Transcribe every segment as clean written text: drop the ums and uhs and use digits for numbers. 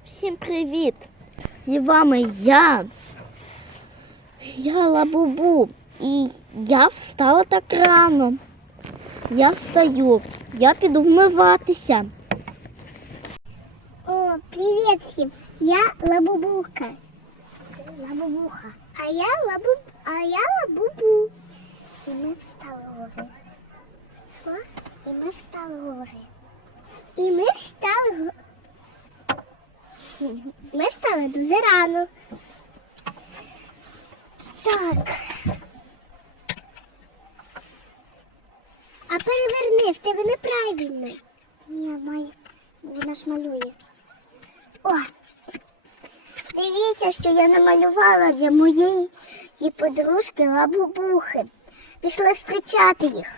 Всім привіт! І вами я Лабубу. І я встала так рано. Я встаю, я піду вмиватися. О, привет всем! Я Лабубуха. Лабубуха. А я Лабубу. І ми встали гори. Що? І ми встали гори. І ми встали Ми встали дуже рано. Так. А переверни, в тебе неправильно. Ні, вона ж малює. О! Дивіться, що я намалювала для моєї подружки Лабубухи. Пішли зустрічати їх.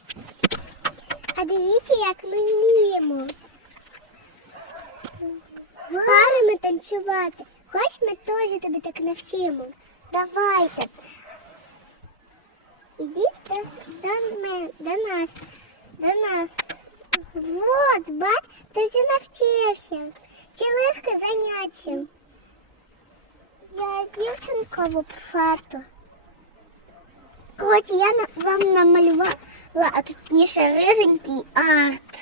А дивіться, як ми вміємо. Парами танцювати. Хоч ми теж тебе так навчимо. Давайте. Ідіть до нас. Вот, бач, ти вже навчився. Чи легке заняття? Я дівчинка в обхвату. Коротше, я вам намалювала, а тут ще риженький арт.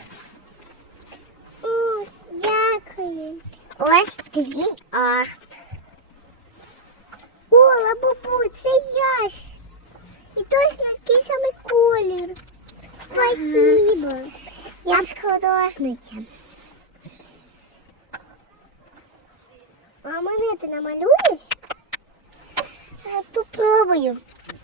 О, дякую. Ось твій арт. О, Лабубу, це я ж. І точно такий самий колір. Спасибо. Я ж художниця. А мене ти намалюєш? Попробую.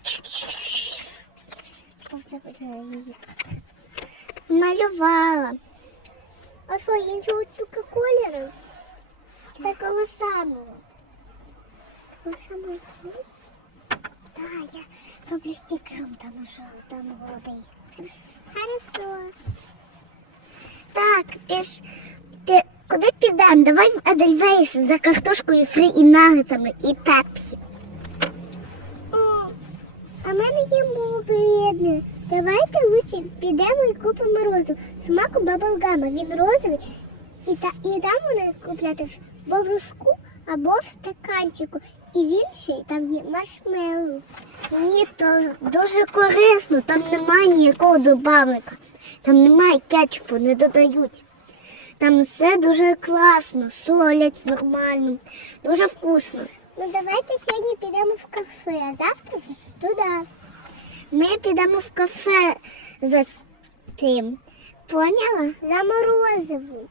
Малювала. А що, іншого цього кольору? Такого самого. Такого самого? Так, я роблю стікером там жовтим голубий. Хорошо. Так, куди підемо? Давай в Едельвейс за картошкою фрі і нагетсами і пепсі. О, а в мене є вредне. Давайте лучше підемо і купимо розову. Смаку баблгама. Він розовий. І там вони купляти в боврушку або в стаканчику. І він ще там є маршмеллоу. Ні, то дуже корисно. Там немає ніякого добавника. Там немає кетчупу, не додають. Там все дуже класно, солять нормально, дуже вкусно. Ну давайте сьогодні підемо в кафе, а завтра туди. Ми підемо в кафе за тим. Поняла? За морозиву.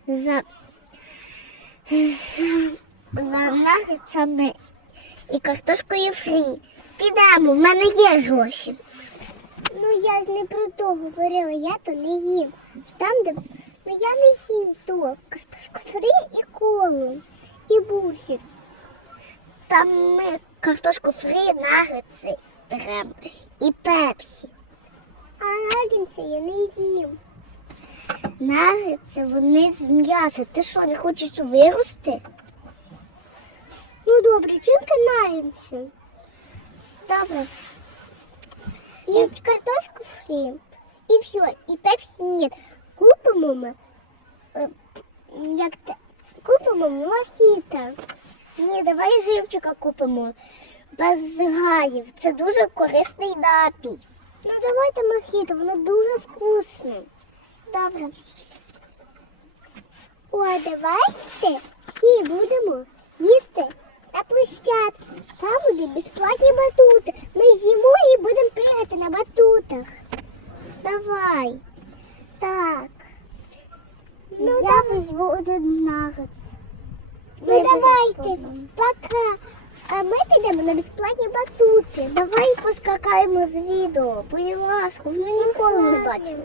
За нагетсами і картошкою фрі. Підемо, в мене є гроші. Ну я ж не про то говорила, я то не їм. Там, де... Ну я не їм то. Картошку фрі і колу. І бургер. Там ми картошку фрі, нагетси беремо. І пепсі. А нагетси я не їм. Нагетси, вони з м'яса. Ти що, не хочеш вирости? Ну добре, тільки нагетси. Добре. І картошку фрі. І все. І пепсі нет. Купимо ми. Купимо мохіто. Ні, давай живчика купимо. Без газів. Це дуже корисний напій. Ну давайте мохіто, воно дуже вкусне. Добре. О, давайте всі будемо їсти на площадці. Там будуть безплатні батути. Ми з'їмо і будемо пригати на батутах. Давай. Так. Ну, я візьму один нагетс. Ну давайте. Пока. А ми підемо на безплатні батути. Давай поскакаємо з відео. Будь ласка, ми ніколи не бачили.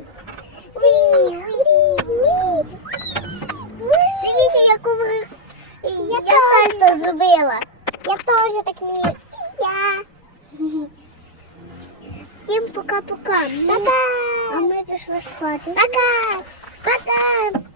Дивіться, яку я сальто зробила. Я теж так вмію. І я. Всім пока-пока. Пока. А ми пішли спати. Пока. Пока.